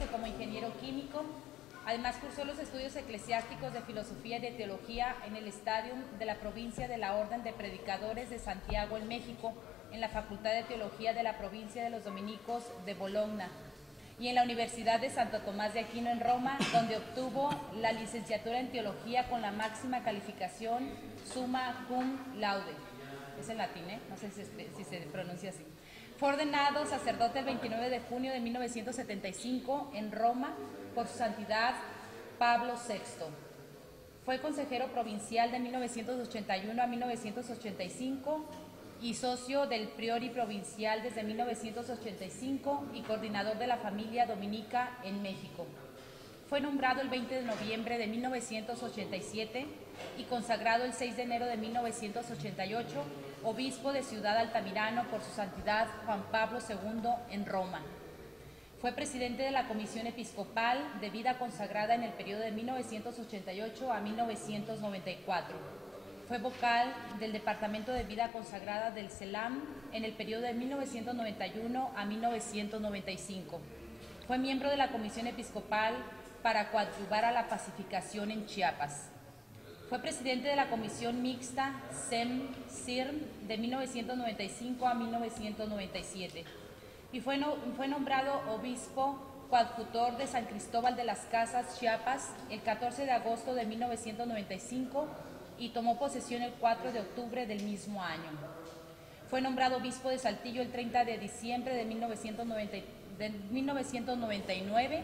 graduándose como ingeniero químico. Además, cursó los estudios eclesiásticos de filosofía y de teología en el Stadium de la provincia de la Orden de Predicadores de Santiago, en México, en la Facultad de Teología de la provincia de los Dominicos de Bologna, y en la Universidad de Santo Tomás de Aquino en Roma, donde obtuvo la licenciatura en teología con la máxima calificación summa cum laude. Es en latín, no sé si se pronuncia así. Fue ordenado sacerdote el 29 de junio de 1975 en Roma por su santidad Pablo VI. Fue consejero provincial de 1981 a 1985 y socio del Priori provincial desde 1985 y coordinador de la familia dominica en México. Fue nombrado el 20 de noviembre de 1987 y consagrado el 6 de enero de 1988 obispo de Ciudad Altamirano por su santidad Juan Pablo II en Roma. Fue presidente de la Comisión Episcopal de Vida Consagrada en el periodo de 1988 a 1994. Fue vocal del Departamento de Vida Consagrada del CELAM en el periodo de 1991 a 1995. Fue miembro de la Comisión Episcopal para coadyuvar a la pacificación en Chiapas. Fue presidente de la Comisión Mixta SEM-CIRM de 1995 a 1997 y fue nombrado obispo coadjutor de San Cristóbal de las Casas, Chiapas, el 14 de agosto de 1995 y tomó posesión el 4 de octubre del mismo año. Fue nombrado obispo de Saltillo el 30 de diciembre de 1999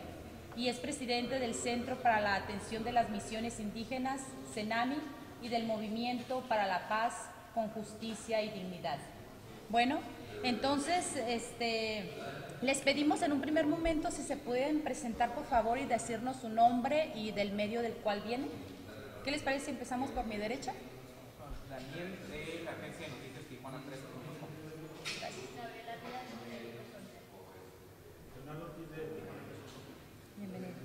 y es presidente del Centro para la Atención de las Misiones Indígenas, CENAMI, y del Movimiento para la Paz con Justicia y Dignidad. Bueno, entonces les pedimos en un primer momento si se pueden presentar por favor y decirnos su nombre y del medio del cual vienen. ¿Qué les parece si empezamos por mi derecha? Daniel, de la agencia de noticias Tijuana 3. Bienvenido.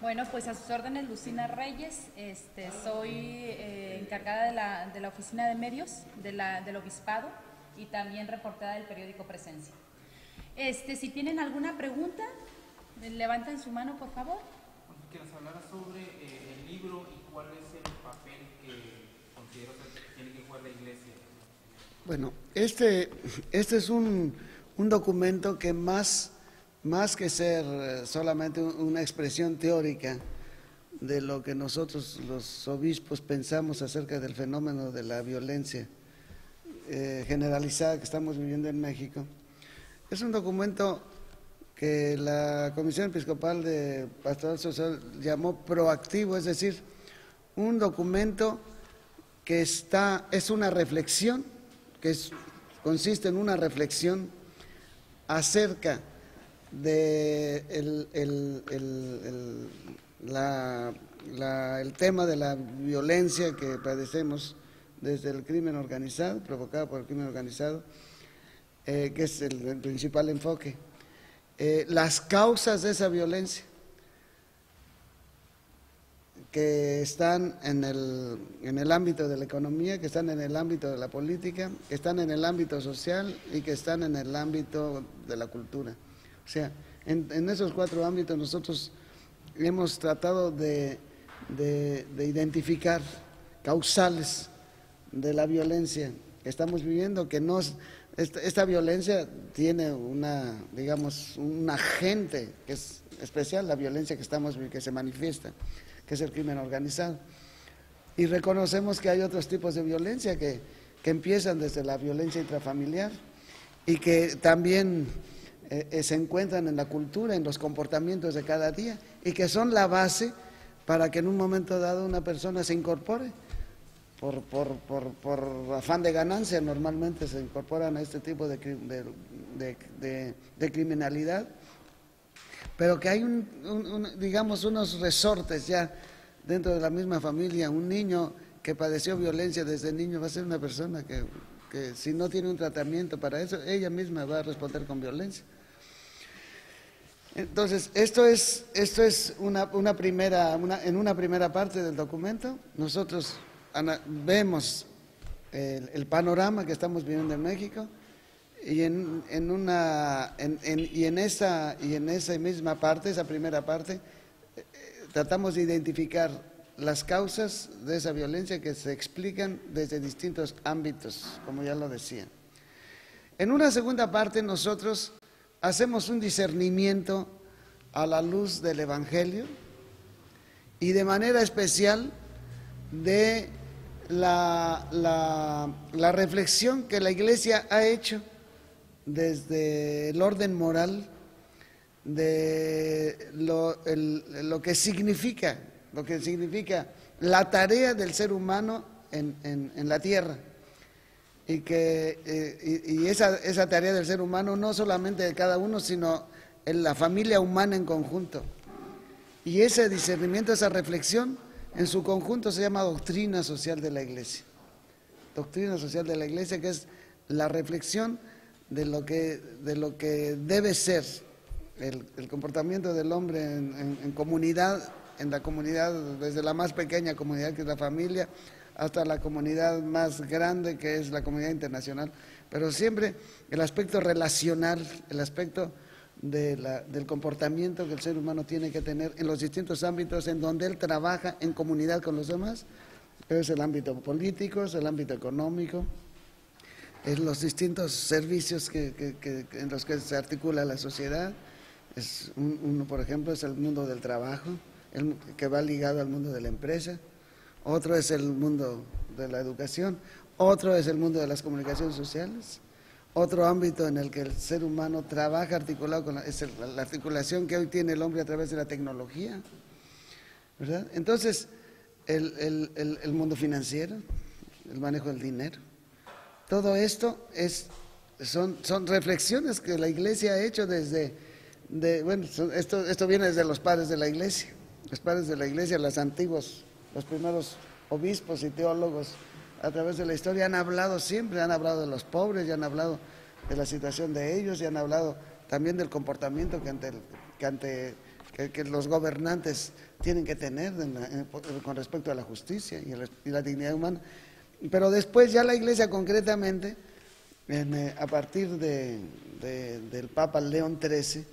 Bueno, pues a sus órdenes, Lucina Reyes. Soy encargada de la oficina de medios del obispado y también reportera del periódico Presencia. Si tienen alguna pregunta, levanten su mano, por favor. Que nos hablara sobre el libro y cuál es el papel que considero que tiene que jugar la Iglesia. Bueno, este es un documento que más que ser solamente una expresión teórica de lo que nosotros los obispos pensamos acerca del fenómeno de la violencia generalizada que estamos viviendo en México, es un documento que la Comisión Episcopal de Pastoral Social llamó proactivo, es decir, un documento que es una reflexión, consiste en una reflexión acerca de el tema de la violencia que padecemos desde el crimen organizado, provocado por el crimen organizado, que es el principal enfoque. Las causas de esa violencia que están en el ámbito de la economía, que están en el ámbito de la política, que están en el ámbito social y que están en el ámbito de la cultura. O sea, en esos cuatro ámbitos nosotros hemos tratado de identificar causales de la violencia que estamos viviendo, que no es, esta violencia tiene digamos, un agente que es especial, la violencia que se manifiesta, que es el crimen organizado. Y reconocemos que hay otros tipos de violencia que empiezan desde la violencia intrafamiliar y que también se encuentran en la cultura, en los comportamientos de cada día y que son la base para que en un momento dado una persona se incorpore. Por afán de ganancia normalmente se incorporan a este tipo de criminalidad, pero que hay digamos unos resortes ya dentro de la misma familia. Un niño que padeció violencia desde niño va a ser una persona que si no tiene un tratamiento para eso, ella misma va a responder con violencia. Entonces, esto es una primera parte del documento. Nosotros vemos el panorama que estamos viviendo en México y en esa misma parte, esa primera parte, tratamos de identificar las causas de esa violencia que se explican desde distintos ámbitos, como ya lo decía. En una segunda parte nosotros hacemos un discernimiento a la luz del Evangelio y de manera especial de la reflexión que la Iglesia ha hecho desde el orden moral de lo que significa la tarea del ser humano en la tierra. Y esa tarea del ser humano no solamente de cada uno, sino en la familia humana en conjunto. Y ese discernimiento, esa reflexión, en su conjunto se llama doctrina social de la Iglesia. Doctrina social de la Iglesia, que es la reflexión de lo que debe ser el comportamiento del hombre en comunidad, en la comunidad, desde la más pequeña comunidad que es la familia, hasta la comunidad más grande que es la comunidad internacional, pero siempre el aspecto relacional, el aspecto del comportamiento que el ser humano tiene que tener en los distintos ámbitos en donde él trabaja en comunidad con los demás. Es el ámbito político, es el ámbito económico, es los distintos servicios en los que se articula la sociedad. Uno, por ejemplo, es el mundo del trabajo, que va ligado al mundo de la empresa. Otro es el mundo de la educación, otro es el mundo de las comunicaciones sociales, otro ámbito en el que el ser humano trabaja articulado es la articulación que hoy tiene el hombre a través de la tecnología, ¿verdad? Entonces, el mundo financiero, el manejo del dinero, todo esto son reflexiones que la Iglesia ha hecho esto viene desde los padres de la Iglesia. Los padres de la Iglesia, los primeros obispos y teólogos a través de la historia han hablado siempre, han hablado de los pobres, y han hablado de la situación de ellos, y han hablado también del comportamiento que los gobernantes tienen que tener con respecto a la justicia y la dignidad humana. Pero después ya la Iglesia concretamente, a partir del Papa León XIII,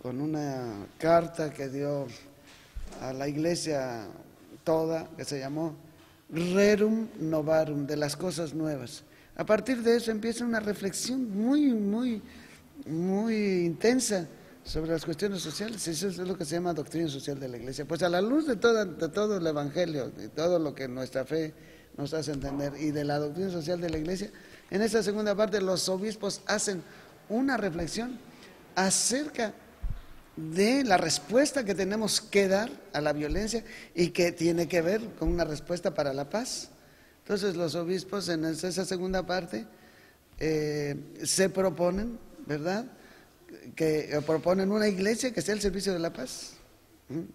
con una carta que dio a la Iglesia toda, que se llamó Rerum Novarum, de las cosas nuevas. A partir de eso empieza una reflexión muy intensa sobre las cuestiones sociales. Eso es lo que se llama doctrina social de la Iglesia. Pues a la luz de todo el Evangelio, de todo lo que nuestra fe nos hace entender y de la doctrina social de la Iglesia, en esta segunda parte los obispos hacen una reflexión acerca de la respuesta que tenemos que dar a la violencia y que tiene que ver con una respuesta para la paz. Entonces los obispos en esa segunda parte se proponen, ¿verdad?, que proponen una iglesia que sea el servicio de la paz,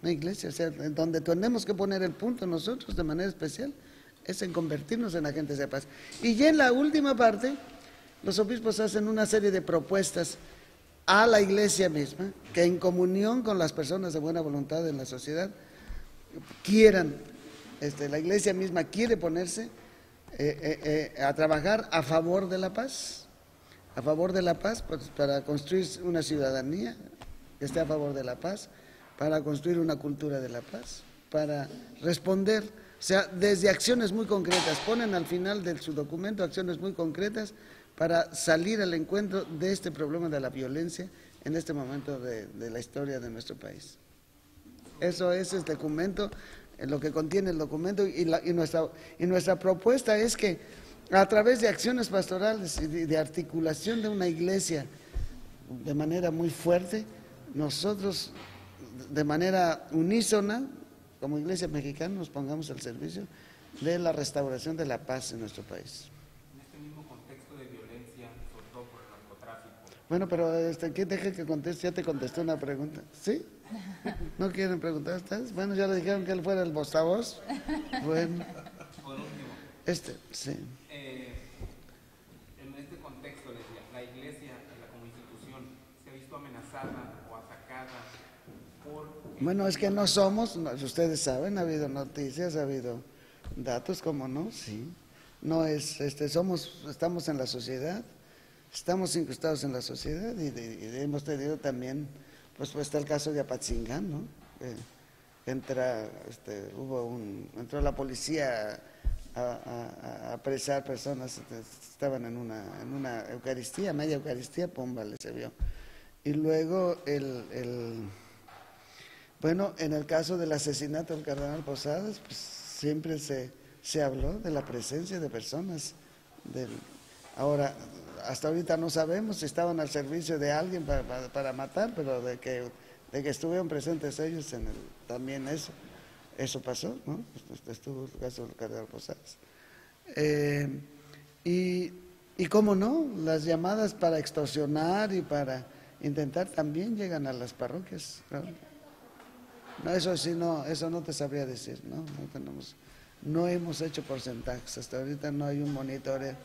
una iglesia, o sea, en donde tenemos que poner el punto nosotros de manera especial es en convertirnos en agentes de paz. Y ya en la última parte los obispos hacen una serie de propuestas a la Iglesia misma, que en comunión con las personas de buena voluntad en la sociedad quieran, la Iglesia misma quiere ponerse a trabajar a favor de la paz, pues, para construir una ciudadanía que esté a favor de la paz, para construir una cultura de la paz, para responder, o sea, desde acciones muy concretas, ponen al final de su documento acciones muy concretas para salir al encuentro de este problema de la violencia en este momento de la historia de nuestro país. Eso es el documento, lo que contiene el documento, y nuestra propuesta es que a través de acciones pastorales y de articulación de una iglesia de manera muy fuerte, nosotros de manera unísona, como Iglesia Mexicana, nos pongamos al servicio de la restauración de la paz en nuestro país. Bueno, pero ¿quién deja que conteste? Ya te contesté una pregunta. ¿Sí? ¿No quieren preguntar a ustedes? Bueno, ya le dijeron que él fuera el portavoz. Bueno. Por último. Sí. En este contexto, la Iglesia, como institución, se ha visto amenazada o atacada Bueno, es que no somos, ustedes saben, ha habido noticias, ha habido datos, como no, sí. No es, estamos en la sociedad, estamos incrustados en la sociedad y hemos tenido también, pues está el caso de Apatzingán, ¿no? Entró la policía a apresar personas, estaban en una Eucaristía, media Eucaristía, pum, vale, se vio. Y luego bueno, en el caso del asesinato del cardenal Posadas, pues siempre se habló de la presencia de personas. Ahora, hasta ahorita no sabemos si estaban al servicio de alguien para matar, pero de que estuvieron presentes ellos también eso pasó, ¿no? Estuvo el caso del cardenal Posadas. Y cómo no, las llamadas para extorsionar y para intentar también llegan a las parroquias, ¿no? No, eso sí, eso no te sabría decir, ¿no? No hemos hecho porcentajes, hasta ahorita no hay un monitoreo.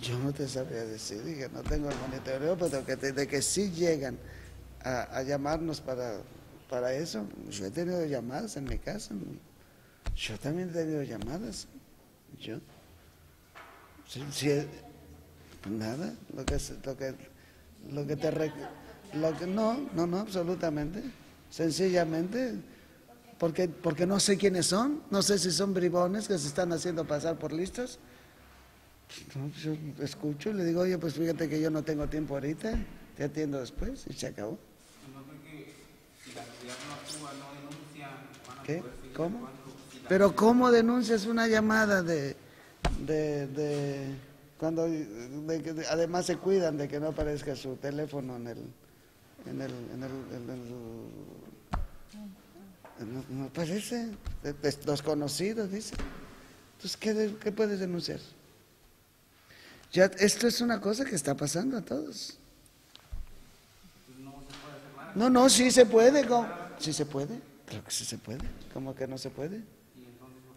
Yo no te sabría decir, dije, no tengo el monitoreo, pero de que sí llegan a llamarnos para eso. Yo he tenido llamadas en mi casa, yo también he tenido llamadas, yo. Sí, nada, no, absolutamente, sencillamente, porque no sé quiénes son, no sé si son bribones que se están haciendo pasar por listos. No, yo escucho y le digo, oye, pues fíjate que yo no tengo tiempo ahorita, te atiendo después y se acabó. ¿No creo que si la sociedad no actúa, no denuncia, van a ¿Qué? poder seguir ¿Cómo? actuando? Pero ¿cómo denuncias una llamada cuando además se cuidan de que no aparezca su teléfono no aparece, los conocidos, dice. Entonces, ¿qué puedes denunciar? Ya, esto es una cosa que está pasando a todos. No, sí se puede, sí se puede, creo que sí se puede, ¿cómo que no se puede?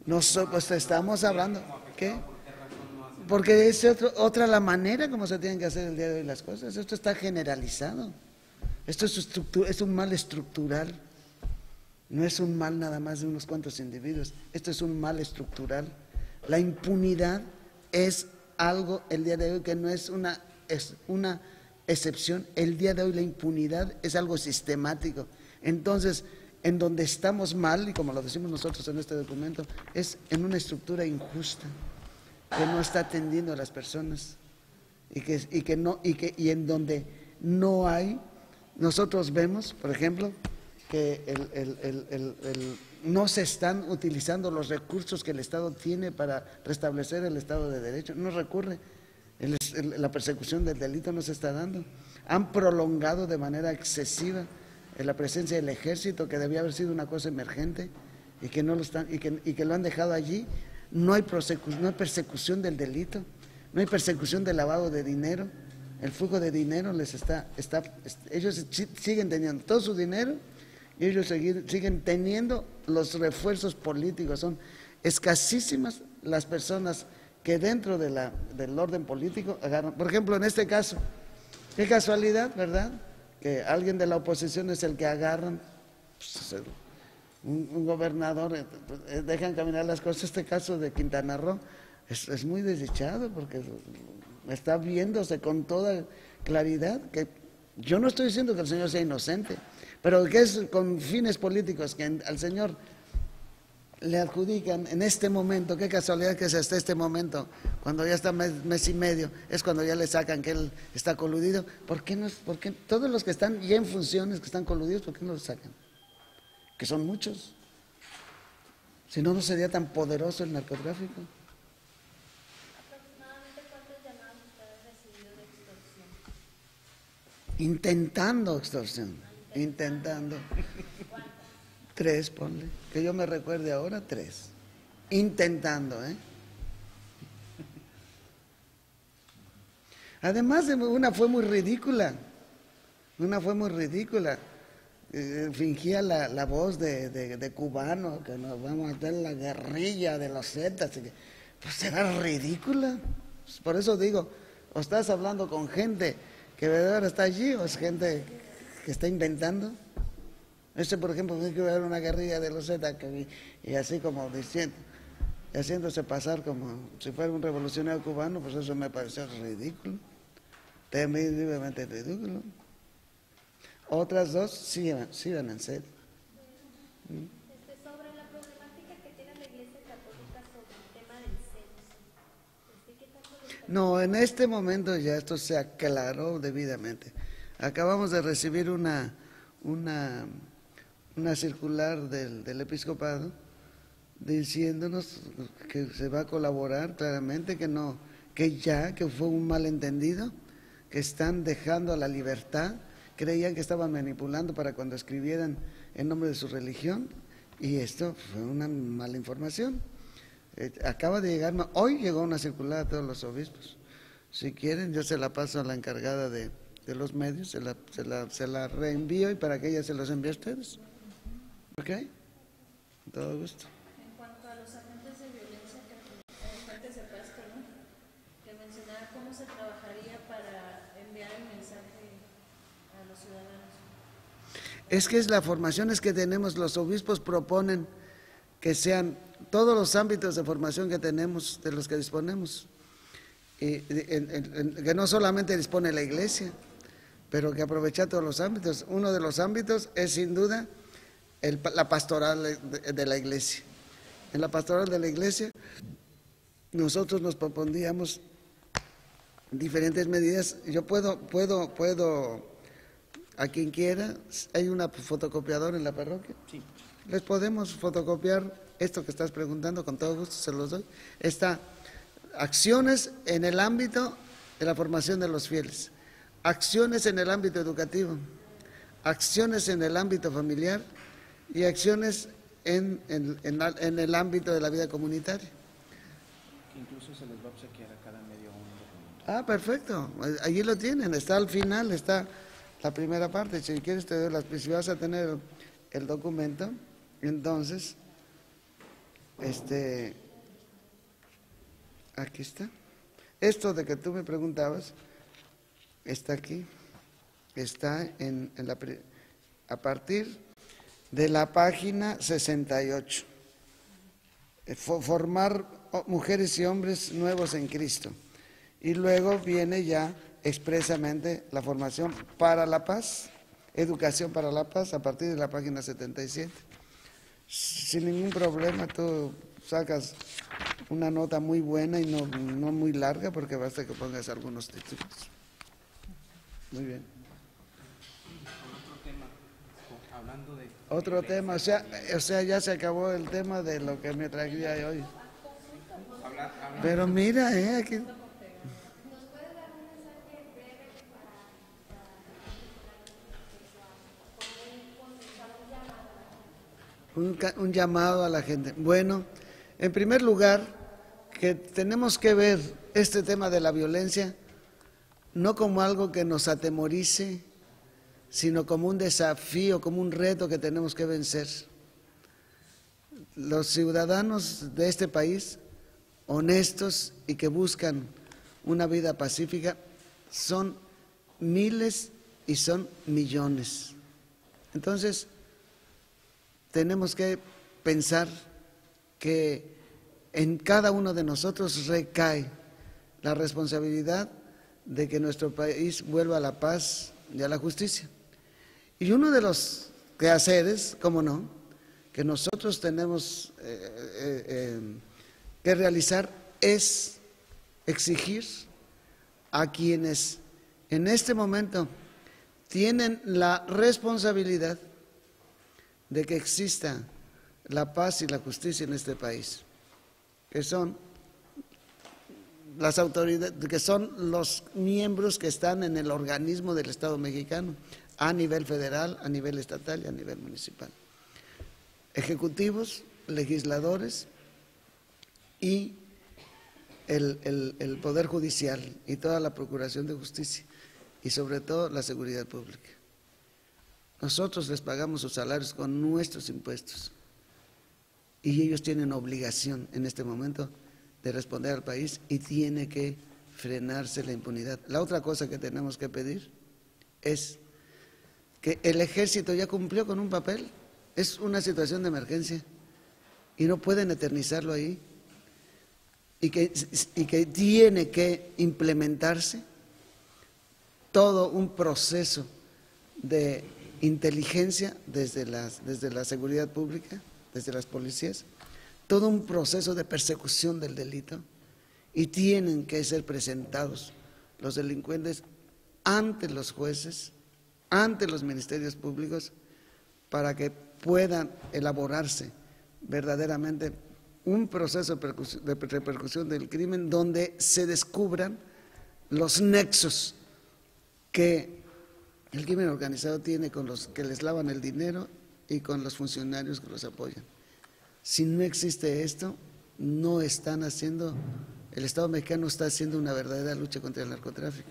Pues estamos hablando, ¿qué? Porque es otra la manera como se tienen que hacer el día de hoy las cosas. Esto está generalizado. Esto es un mal estructural. No es un mal nada más de unos cuantos individuos. Esto es un mal estructural. La impunidad es algo el día de hoy que no es una excepción. El día de hoy la impunidad es algo sistemático. Entonces, en donde estamos mal, y como lo decimos nosotros en este documento, es en una estructura injusta que no está atendiendo a las personas y en donde no hay. Nosotros vemos, por ejemplo, que no se están utilizando los recursos que el Estado tiene para restablecer el Estado de Derecho, no recurre, la persecución del delito no se está dando. Han prolongado de manera excesiva la presencia del ejército, que debía haber sido una cosa emergente y que no lo están, y que lo han dejado allí. No hay persecución del delito, no hay persecución del lavado de dinero. El flujo de dinero ellos siguen teniendo todo su dinero y ellos siguen teniendo los refuerzos políticos. Son escasísimas las personas que dentro del orden político agarran. Por ejemplo, en este caso, qué casualidad, ¿verdad? Que alguien de la oposición es el que agarran, pues, un gobernador, dejan caminar las cosas. Este caso de Quintana Roo es muy desdichado porque está viéndose con toda claridad que yo no estoy diciendo que el señor sea inocente, pero que es con fines políticos que al señor le adjudican en este momento. Qué casualidad que es hasta este momento, cuando ya está mes y medio, es cuando ya le sacan que él está coludido. ¿Por qué todos los que están ya en funciones, que están coludidos, por qué no los sacan? Que son muchos. Si no, no sería tan poderoso el narcotráfico. ¿Aproximadamente cuántas llamadas usted ha recibido de extorsión? Intentando extorsión. Intentando. 3, ponle. Que yo me recuerde ahora, 3. Intentando, ¿eh? Además, una fue muy ridícula. Fingía la voz de cubano, que nos vamos a meter en la guerrilla de los Zetas. Pues era ridícula. Por eso digo, o estás hablando con gente que de verdad está allí, o es gente que está inventando. Por ejemplo, tiene que haber una guerrilla de los Zetas y así como diciendo, haciéndose pasar como si fuera un revolucionario cubano, pues eso me pareció ridículo, terriblemente ridículo. Otras dos sí van en serio. Sobre la problemática que tiene la Iglesia Católica sobre el tema del censo. ¿Qué tanto le está... No, en este momento ya esto se aclaró debidamente. Acabamos de recibir una circular del episcopado diciéndonos que se va a colaborar claramente, que fue un malentendido, que están dejando a la libertad, creían que estaban manipulando para cuando escribieran en nombre de su religión, y esto fue una mala información. Acaba de llegar, hoy llegó una circular a todos los obispos. Si quieren, yo se la paso a la encargada de los medios, se la reenvío y para que ella se los envíe a ustedes. ¿Ok? Con todo gusto. En cuanto a los agentes de violencia, agentes de paz, que mencionaba cómo se trabajaría para enviar el mensaje a los ciudadanos. Es la formación que tenemos, los obispos proponen que sean todos los ámbitos de formación que tenemos, de los que disponemos, que no solamente dispone la Iglesia, pero que aprovecha todos los ámbitos. Uno de los ámbitos es sin duda la pastoral de la Iglesia. En la pastoral de la Iglesia nosotros nos propondríamos diferentes medidas. Yo puedo, a quien quiera, hay una fotocopiadora en la parroquia. Sí. Les podemos fotocopiar esto que estás preguntando, con todo gusto se los doy. Está acciones en el ámbito de la formación de los fieles, acciones en el ámbito educativo, acciones en el ámbito familiar y acciones en el ámbito de la vida comunitaria. Que incluso se les va a obsequiar a cada medio un documento. Ah, perfecto, allí lo tienen, está al final, está la primera parte. Si quieres te doy si vas a tener el documento, entonces, aquí está. Esto de que tú me preguntabas, está aquí, está a partir de la página 68. Formar mujeres y hombres nuevos en Cristo. Y luego viene ya expresamente la formación para la paz, educación para la paz, a partir de la página 77. Sin ningún problema, tú sacas una nota muy buena y no muy larga, porque basta que pongas algunos títulos. Muy bien. Hablando de Otro tema, o sea, ya se acabó el tema de lo que me traía hoy. Pero mira, aquí. Un llamado a la gente. Bueno, en primer lugar, que tenemos que ver este tema de la violencia no como algo que nos atemorice, sino como un desafío, como un reto que tenemos que vencer. Los ciudadanos de este país, honestos y que buscan una vida pacífica, son miles y son millones. Entonces, tenemos que pensar que en cada uno de nosotros recae la responsabilidad de que nuestro país vuelva a la paz y a la justicia. Y uno de los quehaceres, cómo no, que nosotros tenemos que realizar es exigir a quienes en este momento tienen la responsabilidad de que exista la paz y la justicia en este país, que son las autoridades, que son los miembros que están en el organismo del Estado mexicano, a nivel federal, a nivel estatal y a nivel municipal. Ejecutivos, legisladores y el Poder Judicial y toda la Procuración de Justicia y sobre todo la seguridad pública. Nosotros les pagamos sus salarios con nuestros impuestos y ellos tienen obligación en este momento de responder al país y tiene que frenarse la impunidad. La otra cosa que tenemos que pedir es que el ejército ya cumplió con un papel, es una situación de emergencia y no pueden eternizarlo ahí, y que tiene que implementarse todo un proceso de inteligencia desde la seguridad pública, desde las policías, todo un proceso de persecución del delito, y tienen que ser presentados los delincuentes ante los jueces, ante los ministerios públicos, para que puedan elaborarse verdaderamente un proceso de repercusión del crimen donde se descubran los nexos que el crimen organizado tiene con los que les lavan el dinero y con los funcionarios que los apoyan. Si no existe esto, no están haciendo, el Estado mexicano está haciendo una verdadera lucha contra el narcotráfico,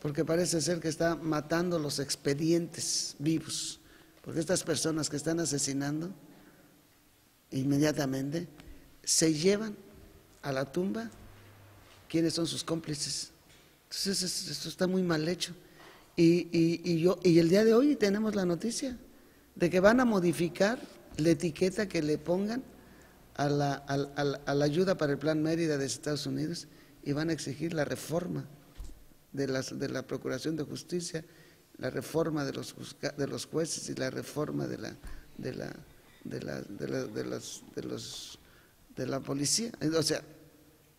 porque parece ser que está matando los expedientes vivos, porque estas personas que están asesinando inmediatamente se llevan a la tumba quiénes son sus cómplices. Entonces esto está muy mal hecho. Y el día de hoy tenemos la noticia de que van a modificar la etiqueta que le pongan a la ayuda para el Plan Mérida de Estados Unidos, y van a exigir la reforma de la Procuración de Justicia, la reforma de los jueces y la reforma de la policía. O sea,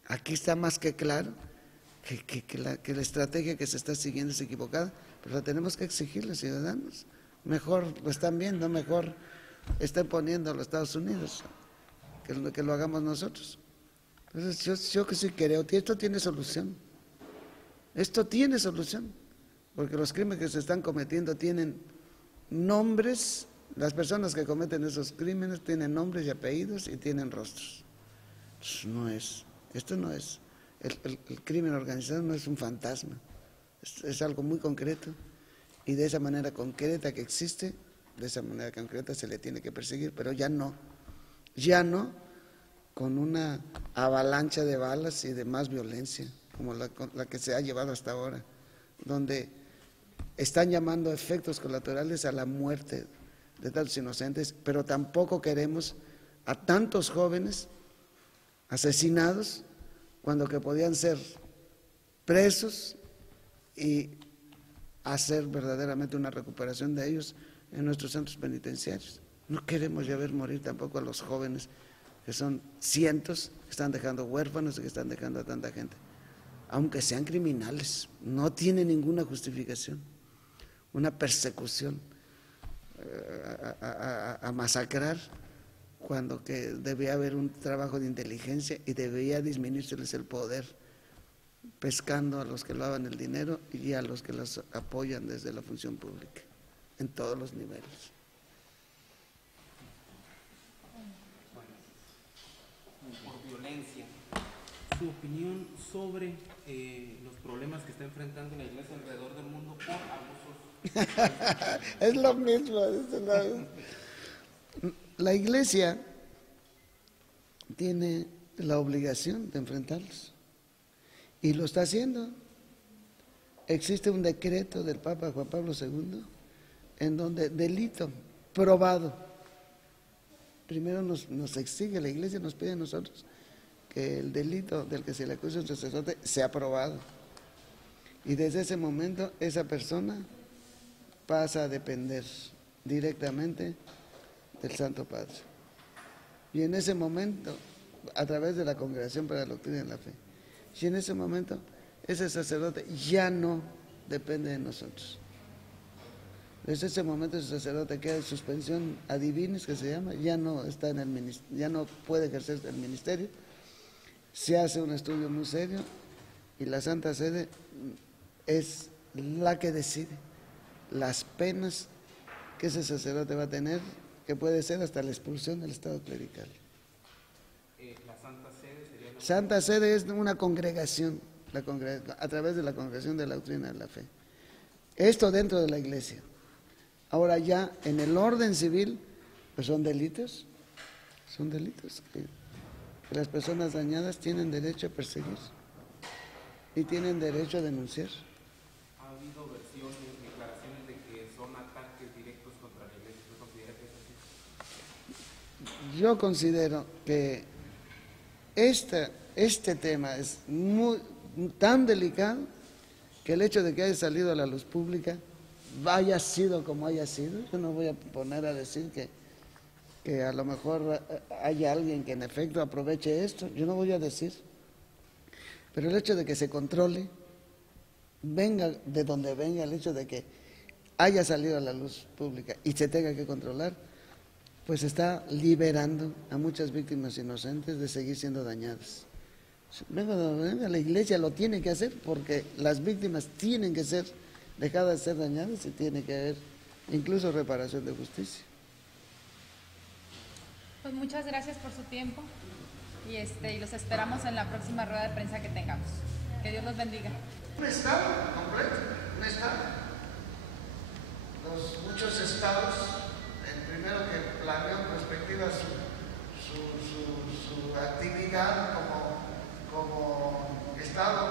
aquí está más que claro que la estrategia que se está siguiendo es equivocada, pero la tenemos que exigir los ciudadanos. Mejor lo están viendo, mejor están poniendo a los Estados Unidos que lo hagamos nosotros. Entonces yo que sí creo que esto tiene solución. Esto tiene solución, porque los crímenes que se están cometiendo tienen nombres, las personas que cometen esos crímenes tienen nombres y apellidos y tienen rostros. Esto no es, el crimen organizado no es un fantasma, es algo muy concreto, y de esa manera concreta que existe, de esa manera concreta se le tiene que perseguir, pero ya no con una avalancha de balas y de más violencia como la que se ha llevado hasta ahora, donde están llamando efectos colaterales a la muerte de tantos inocentes, pero tampoco queremos a tantos jóvenes asesinados cuando que podían ser presos y hacer verdaderamente una recuperación de ellos en nuestros centros penitenciarios. No queremos ya ver morir tampoco a los jóvenes, que son cientos, que están dejando huérfanos y que están dejando a tanta gente, aunque sean criminales. No tiene ninguna justificación una persecución a masacrar, cuando que debía haber un trabajo de inteligencia y debía disminuirles el poder, pescando a los que lavan el dinero y a los que los apoyan desde la función pública, en todos los niveles. Por violencia, su opinión sobre los problemas que está enfrentando la Iglesia alrededor del mundo por abusos. Es lo mismo. La Iglesia tiene la obligación de enfrentarlos y lo está haciendo. Existe un decreto del Papa Juan Pablo II en donde delito probado, primero nos exige, la Iglesia nos pide a nosotros que el delito del que se le acusa a un sacerdote sea probado, y desde ese momento esa persona pasa a depender directamente del Santo Padre, y en ese momento, a través de la Congregación para la Doctrina de la Fe, y en ese momento ese sacerdote ya no depende de nosotros. Desde ese momento ese sacerdote queda en suspensión ad divinis, que se llama, ya no está en el ministerio, ya no puede ejercer el ministerio. Se hace un estudio muy serio y la Santa Sede es la que decide las penas que ese sacerdote va a tener, que puede ser hasta la expulsión del estado clerical. ¿La Santa Sede sería la... Santa Sede es una congregación, a través de la Congregación de la Doctrina de la Fe. Esto dentro de la Iglesia. Ahora ya en el orden civil, pues son delitos que las personas dañadas tienen derecho a perseguir y tienen derecho a denunciar. Ha habido versiones, declaraciones de que yo considero que este tema es tan delicado que el hecho de que haya salido a la luz pública, haya sido como haya sido, yo no voy a poner a decir que a lo mejor haya alguien que en efecto aproveche esto, yo no voy a decir, pero el hecho de que se controle, venga de donde venga, el hecho de que haya salido a la luz pública y se tenga que controlar, pues está liberando a muchas víctimas inocentes de seguir siendo dañadas. Venga, la Iglesia lo tiene que hacer porque las víctimas tienen que ser dejadas de ser dañadas y tiene que haber incluso reparación de justicia. Pues muchas gracias por su tiempo y los esperamos en la próxima rueda de prensa que tengamos. Que Dios los bendiga. Un estado completo, un estado. Los muchos estados, el primero que planeó en perspectiva su actividad como estado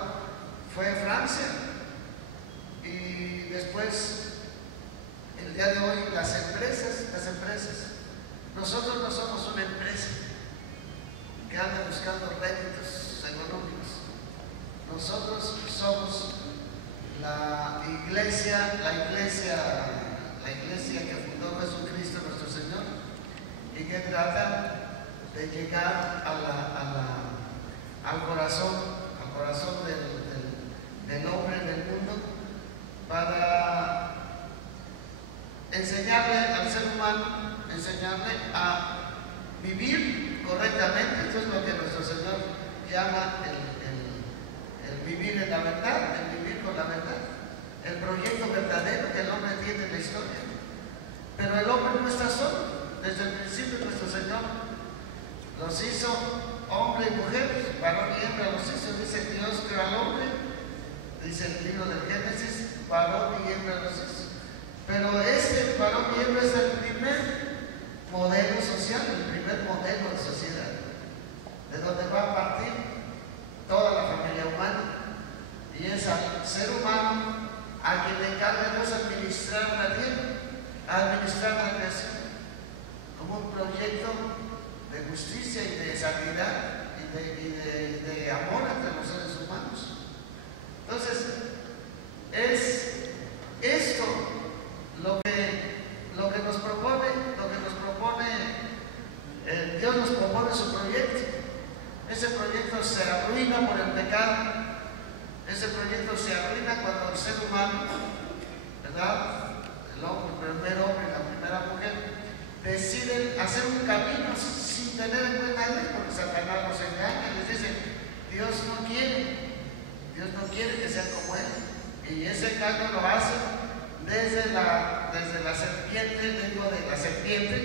fue Francia, y después el día de hoy las empresas, nosotros no somos una empresa que anda buscando réditos económicos, nosotros somos la iglesia que fundó Jesucristo nuestro Señor y que trata de llegar al corazón del hombre en el mundo para enseñarle al ser humano, enseñarle a vivir correctamente. Esto es lo que nuestro Señor llama el vivir en la verdad, el vivir con la verdad, el proyecto verdadero que el hombre tiene en la historia. Pero el hombre no está solo. Desde el principio nuestro Señor los hizo hombre y mujer, varón y hembra los hizo. Dice Dios creó al hombre, dice el libro del Génesis, varón y hembra los hizo. Pero este varón y hembra es el primer modelo social, el primer modelo de sociedad, de donde va a partir toda la familia humana, y es al ser humano a quien le encarga Dios administrar la tierra, administrar la creación, como un proyecto de justicia y de santidad y de amor entre los seres humanos. Entonces, es esto lo que nos propone, Dios nos propone su proyecto. Ese proyecto se arruina por el pecado, ese proyecto se arruina cuando el ser humano, ¿verdad? El primer hombre y la primera mujer deciden hacer un camino sin tener en cuenta a Dios, porque Satanás los engaña, les dice, Dios no quiere que sean como Él, y ese engaño lo hacen desde la serpiente,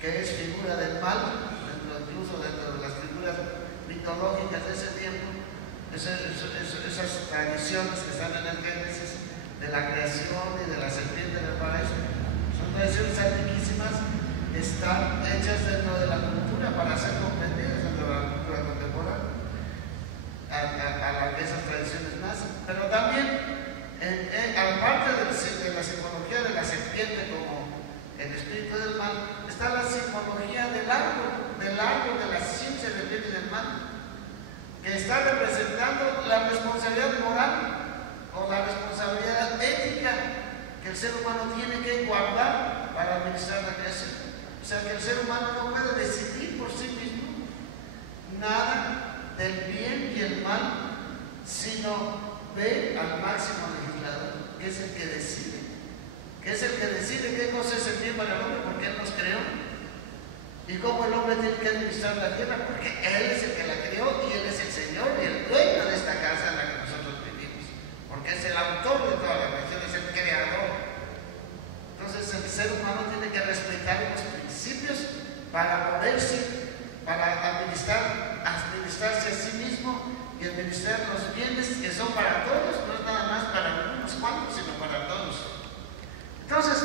que es figura del mal, incluso dentro de las figuras mitológicas de ese tiempo, esas tradiciones que están en el Génesis de la creación y de la serpiente en el paraíso, son tradiciones antiquísimas, están hechas dentro de la cultura para ser comprendidas dentro de la cultura contemporánea, a la que esas tradiciones nacen. Pero también, aparte de la simbología de la serpiente como el espíritu del mal, está la simbología del árbol de la ciencia del bien y del mal, que está representando la responsabilidad moral o la responsabilidad ética que el ser humano tiene que guardar para administrar la creación. O sea, que el ser humano no puede decidir por sí mismo nada del bien y el mal, sino ve al máximo legislador, que es el que decide. Qué cosa es el bien para el hombre, porque Él nos creó. Y cómo el hombre tiene que administrar la tierra, porque Él es el que la creó y Él es el Señor y el dueño de esta casa en la que nosotros vivimos. Porque es el autor de toda la creación, es el creador. Entonces el ser humano tiene que respetar los principios para moverse, para administrarse a sí mismo y administrar los bienes que son para todos, no es nada más para unos cuantos, sino para todos. Entonces,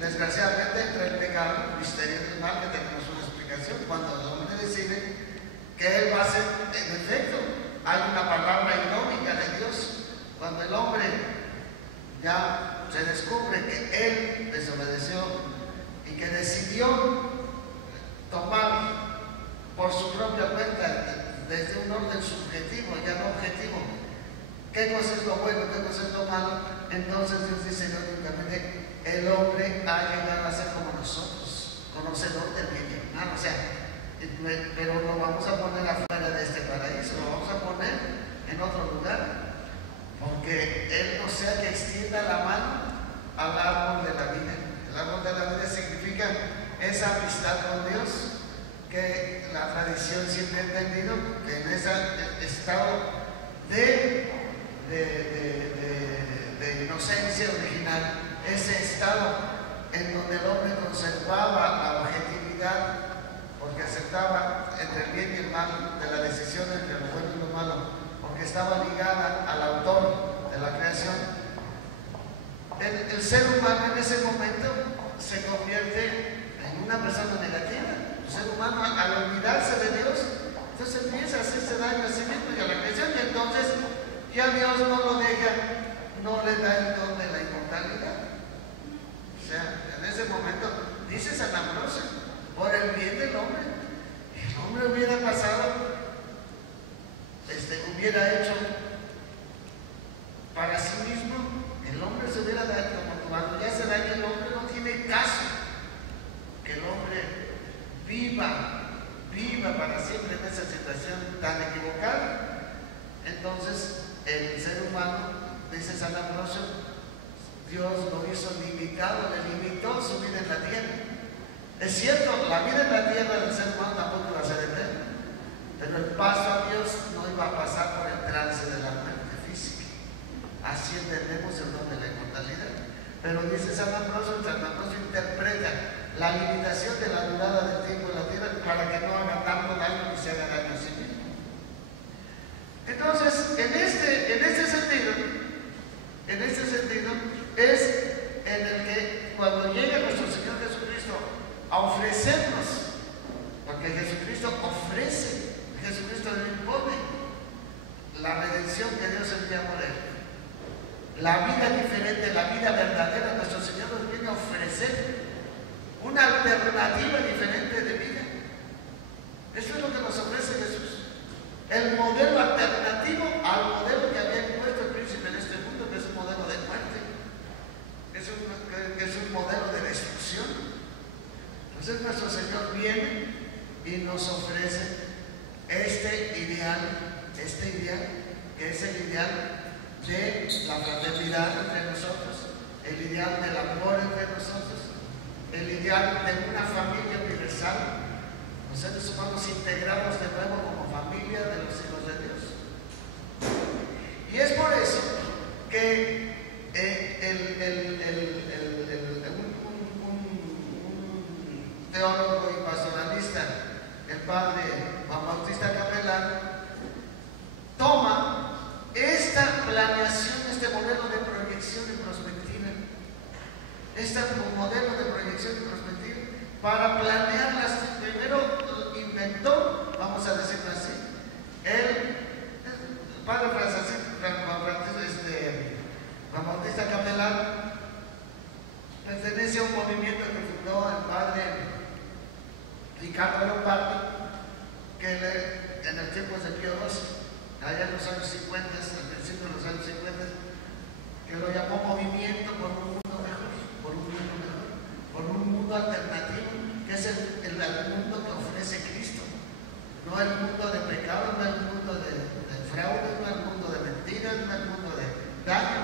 desgraciadamente entra el pecado, el misterio del mal, que tenemos una explicación cuando el hombre decide que Él va a hacer. En efecto, hay una palabra irónica de Dios cuando el hombre ya se descubre que Él desobedeció qué cosa es lo bueno, qué cosa es lo malo. Entonces Dios dice lógicamente, el hombre ha llegado a ser como nosotros, conocedor del bien y el mal. O sea, pero lo vamos a poner afuera de este paraíso, lo vamos a poner en otro lugar, porque Él no sea que extienda la mano al árbol de la vida. El árbol de la vida significa esa amistad con Dios, que la tradición siempre ha entendido que en ese estado de inocencia original, ese estado en donde el hombre conservaba la objetividad, porque aceptaba entre el bien y el mal de la decisión entre lo bueno y lo malo, porque estaba ligada al autor de la creación. El ser humano en ese momento se convierte en una persona negativa. El ser humano, al olvidarse de Dios, entonces empieza a hacerse daño a sí mismo y a la creación, y entonces ya Dios no lo deja, no le da el don de la inmortalidad. O sea, en ese momento, dice San Ambrosio, por el bien del hombre, el hombre hubiera pasado, hubiera hecho para sí mismo, el hombre se hubiera dado, como cuando ya se da que el hombre no tiene caso, que el hombre viva para siempre en esa situación tan equivocada. Entonces el ser humano, dice San Ambrosio, Dios lo hizo limitado, le limitó su vida en la tierra. Es cierto, la vida en la tierra del ser humano tampoco iba a ser eterna, pero el paso a Dios no iba a pasar por el trance de la muerte física. Así entendemos el don de la inmortalidad. Pero dice San Ambrosio interpreta la limitación de la durada del tiempo en la tierra para que no haga tanto daño ni se haga daño a sí mismo. Entonces, en este sentido es en el que cuando llega nuestro Señor Jesucristo a ofrecernos, porque Jesucristo ofrece, Jesucristo le impone la redención que Dios envía por Él, la vida diferente, la vida verdadera, nuestro Señor nos viene a ofrecer una alternativa diferente de vida. Eso es lo que nos ofrece Jesús, el modelo alternativo al modelo que había impuesto el príncipe de este mundo, que es un modelo de muerte, que es un modelo de destrucción. Entonces nuestro Señor viene y nos ofrece este ideal que es el ideal de la fraternidad entre nosotros, el ideal del amor entre nosotros, el ideal de una familia universal, los seres humanos integrados de nuevo como familia de los hijos de Dios. Y es por eso que un teólogo y pastoralista, el padre Juan Bautista Capelán, toma esta planeación, este modelo de proyección y perspectiva, este modelo de proyección y perspectiva, para planearlas. Primero inventó, vamos a decirlo así, el padre Juan Bautista Capelán pertenece a un movimiento que fundó el padre Ricardo Lombardi, que en el tiempo de Pío XII, allá en los años 50, al principio de los años 50, que lo llamó Movimiento por un Mundo Mejor, por un mundo alternativo, que es el mundo que ofrece Cristo, no el mundo de pecado, no el mundo de fraude, no el mundo de mentiras, no el mundo de daño,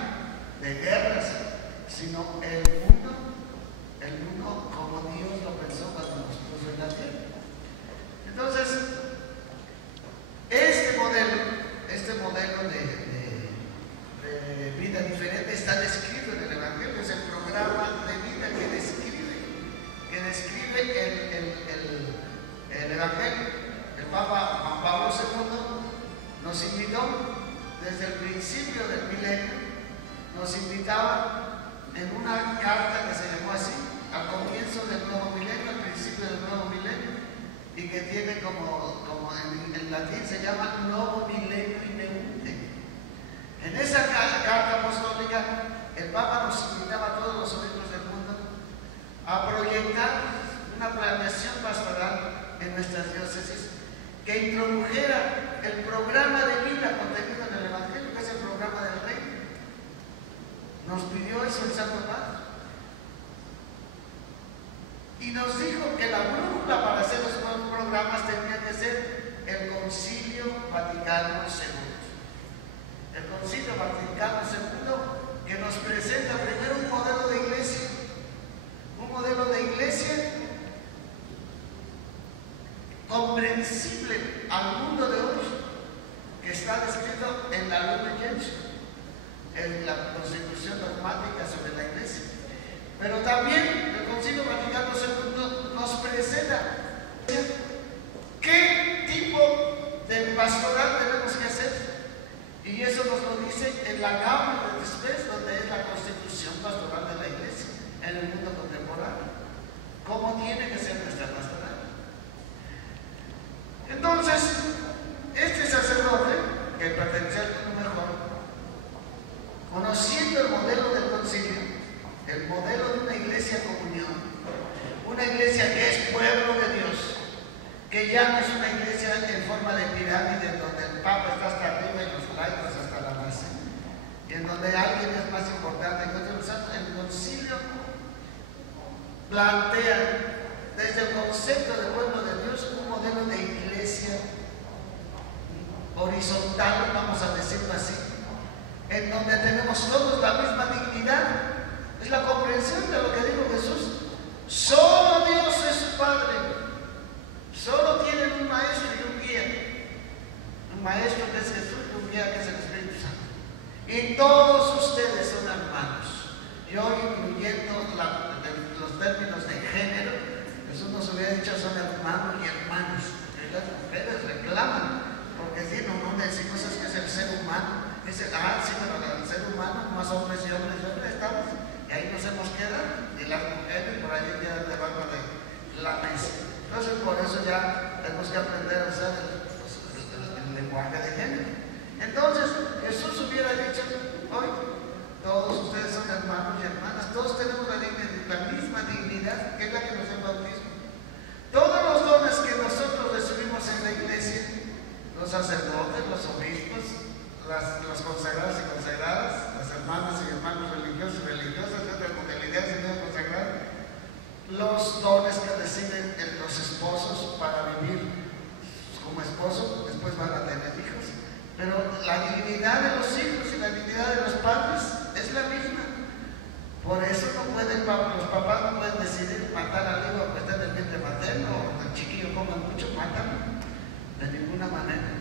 de guerras, sino el mundo como Dios lo pensó cuando nos puso en la tierra. Entonces, este modelo de vida diferente está descrito en el Evangelio, es el programa de vida que describe el Evangelio. El Papa Juan Pablo II nos invitó desde el principio del milenio, nos invitaba en una carta que se llamó así, al comienzo del nuevo milenio, al principio del nuevo milenio, y que tiene como en latín se llama Novo Milenio Ineunte. En esa carta apostólica, el Papa nos invitaba a todos los obispos del mundo a proyectar una planeación pastoral en nuestras diócesis que introdujera el programa de vida contenido en el Evangelio, que es el programa del Nos pidió eso el Santo Padre. Y nos dijo que la brújula para hacer los programas tenía que ser el Concilio Vaticano II. El Concilio Vaticano II, que nos presenta primero un modelo de iglesia, comprensible al mundo de hoy, que está descrito en la Lumen Gentium, en la Constitución dogmática sobre la iglesia. Pero también el Concilio Vaticano II nos presenta qué tipo de pastoral tenemos que hacer. Y eso nos lo dice en la Gaudium et Spes, donde es la constitución pastoral de la iglesia en el mundo contemporáneo. ¿Cómo tiene que ser nuestra pastoral? Entonces, este sacerdote, que pertenecía al mundo mejor, conociendo el modelo del concilio, el modelo de una iglesia comunión, una iglesia que es pueblo de Dios, que ya no es una iglesia en forma de pirámide, donde el Papa está hasta arriba y los laicos hasta la base, y en donde alguien es más importante que otro. El concilio plantea desde el concepto de pueblo de Dios un modelo de iglesia horizontal, vamos a decirlo así, en donde tenemos todos la misma dignidad. Es la comprensión de lo que dijo Jesús. Solo Dios es su Padre. Solo tienen un maestro y un guía. Un maestro que es Jesús y un guía que es el Espíritu Santo. Y todos ustedes son hermanos. Yo, incluyendo los términos de género, Jesús nos hubiera dicho son hermanos y hermanas. Y las mujeres reclaman, porque si no decimos es que es el ser humano. Dice, sí, pero el ser humano, más hombres y hombres estamos. Y ahí nos hemos quedado. Y las mujeres por ahí quedan debajo de la mesa. Entonces, por eso ya tenemos que aprender a usar el lenguaje de género. Entonces, Jesús hubiera dicho, hoy, todos ustedes son hermanos y hermanas, todos tenemos la misma dignidad, que es la que nos da el bautismo. Todos los dones que nosotros recibimos en la iglesia, los sacerdotes, los obispos, las consagradas y consagradas, las hermanas y hermanos religiosos y religiosas, de otras modalidades y no consagradas, los dones que reciben los esposos para vivir como esposo, después van a tener hijos, pero la dignidad de los hijos y la dignidad de los padres es la misma. Por eso los papás no pueden decidir matar al hijo que está en el vientre materno, o el chiquillo coma mucho, matan de ninguna manera.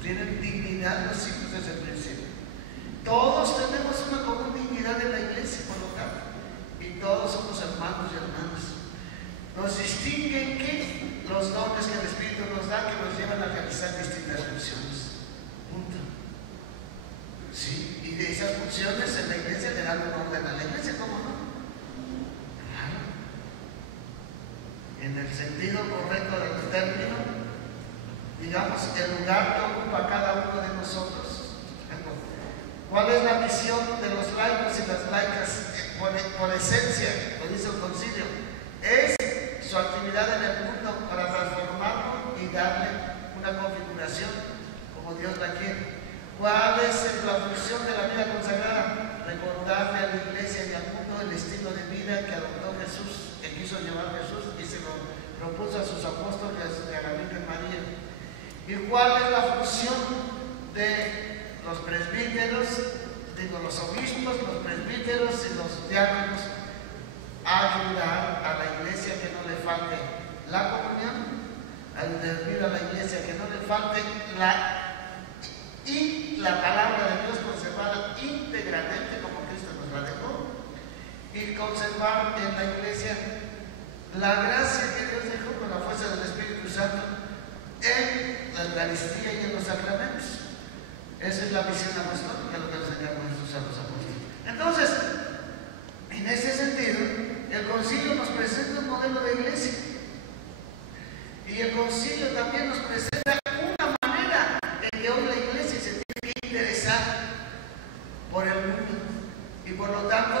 Tienen dignidad los hijos desde el principio. Todos tenemos una común dignidad en la iglesia, por lo tanto, y todos somos hermanos y hermanas. Nos distinguen que los dones que el Espíritu nos da, que nos llevan a realizar distintas funciones. Punto. Sí, y de esas funciones en la iglesia le dan un orden a la iglesia, ¿cómo no? Claro. En el sentido correcto del término, digamos, el lugar que ocupa cada uno de nosotros. ¿Cuál es la misión de los laicos y las laicas por esencia? Lo dice el concilio. Es su actividad en el mundo para transformarlo y darle una configuración como Dios la quiere. ¿Cuál es la función de la vida consagrada? Recordarle a la iglesia y al mundo el estilo de vida que adoptó Jesús, que quiso llevar Jesús y se lo propuso a sus apóstoles y a la Virgen María. ¿Y cuál es la función de los presbíteros, los obispos, los presbíteros y los diáconos? Ayudar a la iglesia que no le falte la comunión, ayudar a la iglesia que no le falte la palabra de Dios conservada íntegramente como Cristo nos la dejó, y conservar en la iglesia la gracia que Dios dejó con la fuerza del Espíritu Santo en la Eucaristía y en los sacramentos. Esa es la misión apostólica, lo que nos encargó Jesús a los apóstoles. Entonces, en ese sentido, el concilio nos presenta un modelo de iglesia, y el concilio también nos presenta una manera en que hoy la iglesia se tiene que interesar por el mundo, y por lo tanto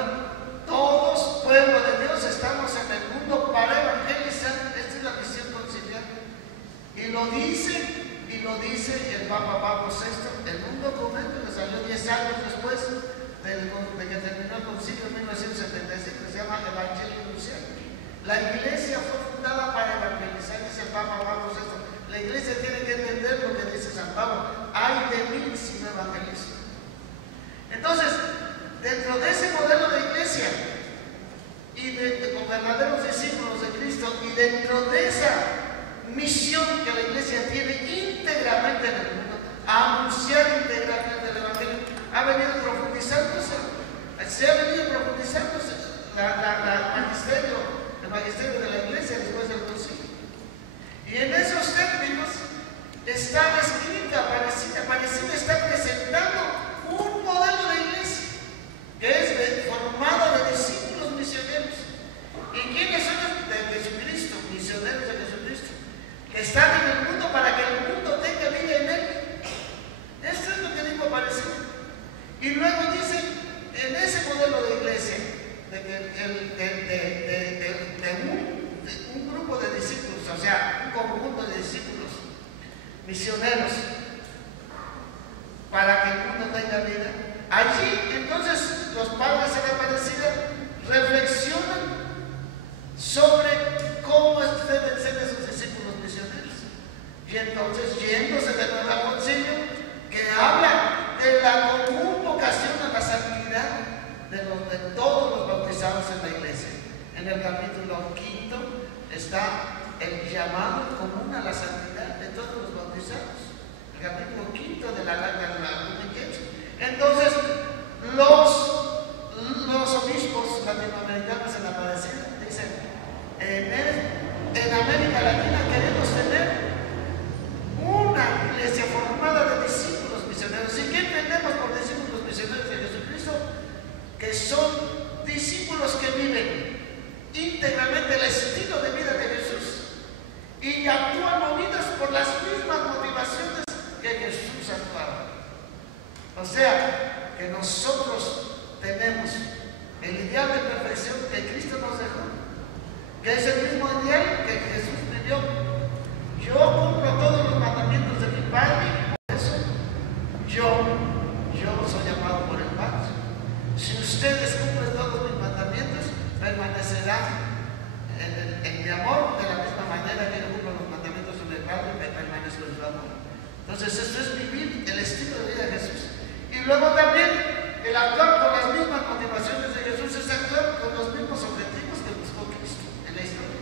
todos, pueblo de Dios, estamos en el mundo para evangelizar. Esta es la misión conciliar, y lo dice el Papa Pablo VI en un documento que salió 10 años después de que terminó primer concilio en 1975, que se llama Evangelio Luciano. La iglesia fue fundada para evangelizar, dice el Papa, vamos a esto. La iglesia tiene que entender lo que dice San Pablo: hay de mí si no evangelizo. Entonces, dentro de ese modelo de iglesia y con verdaderos discípulos de Cristo, y dentro de esa misión que la iglesia tiene íntegramente en el mundo, a anunciar integralmente el evangelio, ha venido profundizándose, se ha venido profundizándose el magisterio de la iglesia después del concilio. Y en esos términos está escrita, parecida está presentando un modelo de iglesia que es formado de discípulos misioneros. ¿Y quiénes son los de Jesucristo? Misioneros de Jesucristo, que están en el mundo para que el mundo tenga vida en él. Esto es lo que digo parecido. Y luego dice, en ese modelo de iglesia, de un grupo de discípulos, o sea, un conjunto de discípulos misioneros, para que el mundo tenga vida. Allí, entonces, los padres de la Aparecida reflexionan sobre cómo deben ser esos discípulos misioneros. Y entonces, yéndose de nuevo al concilio, que habla de la común vocación a la santidad de todos los bautizados en la iglesia. En el capítulo 5 está el llamado común a la santidad de todos los bautizados. El capítulo 5 de la Catequesis. Entonces, los obispos latinoamericanos en la Aparecida dicen: en América Latina queremos tener una iglesia formada de discípulos misioneros. ¿Y qué entendemos por discípulos misioneros de Jesucristo? Que son discípulos que viven íntegramente el estilo de vida de Jesús y actúan movidos por las mismas motivaciones que Jesús actuaba. O sea, que nosotros tenemos el ideal de perfección que Cristo nos dejó, que es el mismo ideal que Jesús vivió. Yo cumplo todos los mandamientos de mi Padre, por eso yo soy amado por el Padre. Si ustedes cumplen todos mis mandamientos, permanecerán en mi amor, de la misma manera que yo cumplo los mandamientos de mi Padre, me permanezco en su amor. Entonces, esto es vivir el estilo de vida de Jesús. Y luego también, el actuar con las mismas motivaciones de Jesús es actuar con los mismos objetivos que buscó Cristo en la historia.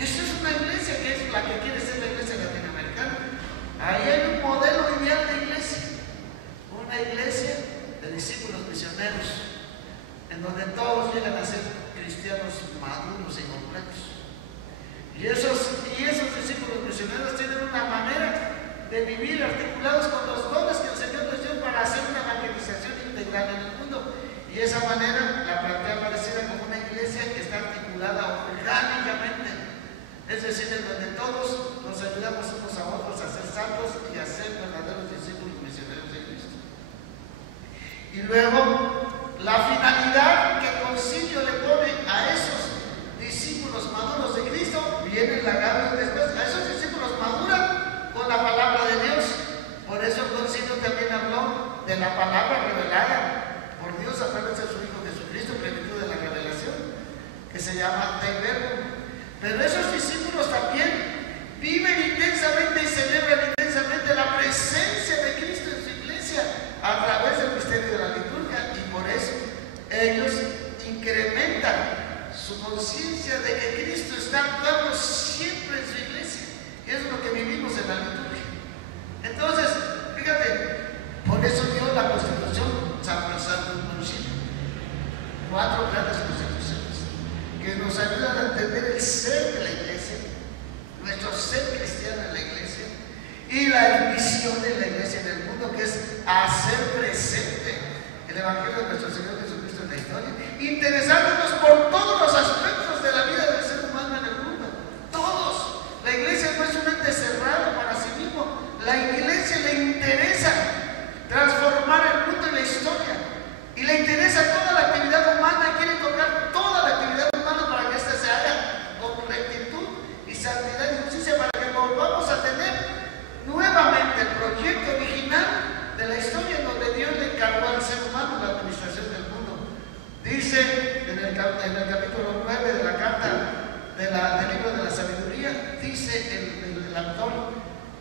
Esto es una iglesia que es la que quiere ser la iglesia latinoamericana. Ahí hay un modelo ideal de iglesia, una iglesia de discípulos misioneros, en donde todos llegan a ser cristianos maduros y completos. Y esos discípulos misioneros tienen una manera de vivir articulados con los dones que el Señor les dio para hacer una evangelización integral en el mundo. Y esa manera la plantea Aparecida como una iglesia que está articulada orgánicamente, es decir, en donde todos nos ayudamos unos a otros a ser santos y a ser verdaderos discípulos misioneros de Cristo. Y luego, la finalidad que el concilio le pone a esos discípulos maduros de Cristo viene la gana después. A esos discípulos maduran con la palabra de Dios. Por eso el concilio también habló de la palabra revelada por Dios a través de su Hijo Jesucristo, plenitud de la revelación, que se llama Dei Verbum. Pero esos discípulos también viven intensamente y celebran intensamente la presencia de Cristo en su iglesia a través del misterio de la liturgia, y por eso ellos incrementan su conciencia de que Cristo está actuando siempre en su iglesia. Y eso es lo que vivimos en la liturgia. Entonces, fíjate, por eso dio la Constitución San Municipio 4 grandes constituciones que nos ayudan a entender el ser de la iglesia, nuestro ser cristiano en la iglesia, y la misión de la iglesia en el mundo, que es hacer presente el Evangelio de nuestro Señor Jesucristo en la historia, interesándonos por todos los aspectos de la vida del ser humano en el mundo. Todos. La iglesia no es un ente cerrado para sí mismo. La iglesia le interesa transformar el mundo y la historia, y le interesa toda la actividad humana, y quiere tocar toda la actividad humana para que ésta se haga con rectitud y santidad y justicia, para que volvamos a tener nuevamente el proyecto original de la historia, en donde Dios le encargó al ser humano la administración del mundo del libro de la sabiduría, dice el autor,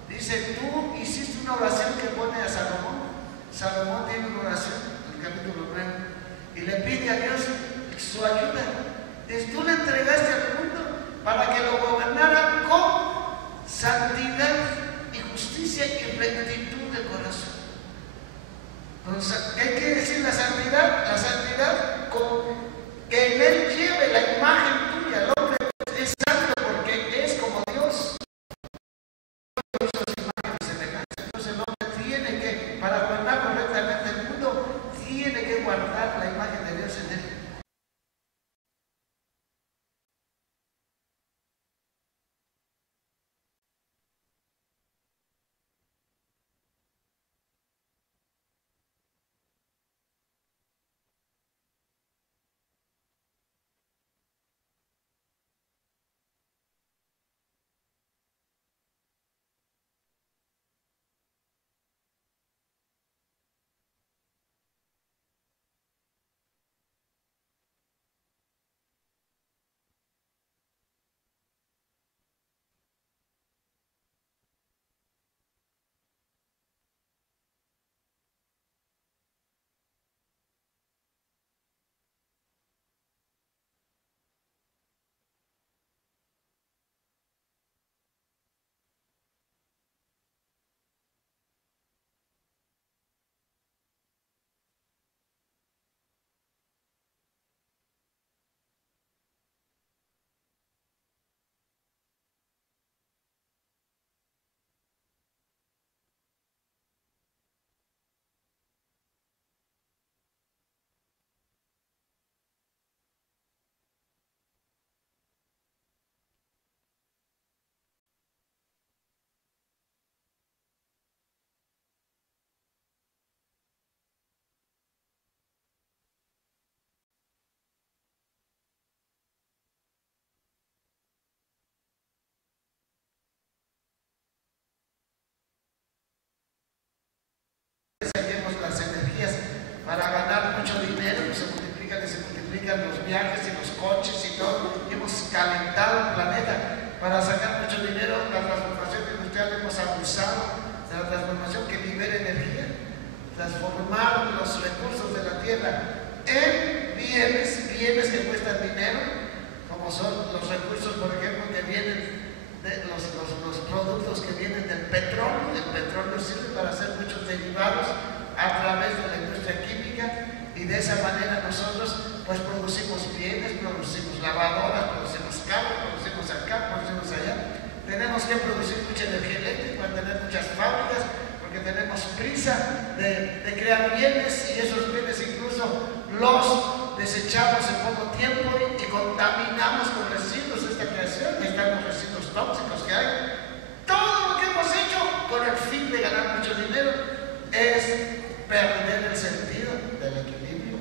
dice, tú hiciste una oración que pone a Salomón. Salomón tiene una oración, en el capítulo 9, y le pide a Dios su ayuda. Dice, tú le entregaste al mundo para que lo gobernara con santidad y justicia y rectitud de corazón. Entonces, ¿qué quiere decir la santidad? La santidad con que en él lleve la imagen tuya. El hombre es santo porque es como Dios. Entonces el hombre tiene que, para gobernar correctamente el mundo, tiene que guardar la imagen de Dios en él. Las energías para ganar mucho dinero, se multiplican los viajes y los coches y todo, y hemos calentado el planeta para sacar mucho dinero. La transformación industrial hemos abusado de la transformación que libera energía, transformar los recursos de la tierra en bienes que cuestan dinero, como son los recursos, por ejemplo, que vienen de los productos que vienen del petróleo. El petróleo sirve para hacer muchos derivados a través de la industria química, y de esa manera nosotros pues producimos bienes, producimos lavadoras, producimos carros, producimos acá, producimos allá. Tenemos que producir mucha energía eléctrica, tener muchas fábricas, porque tenemos prisa de crear bienes, y esos bienes incluso los desechamos en poco tiempo y contaminamos con residuos de esta creación. Ahí están los residuos tóxicos que hay. Todo lo que hemos hecho con el fin de ganar mucho dinero es perder el sentido del equilibrio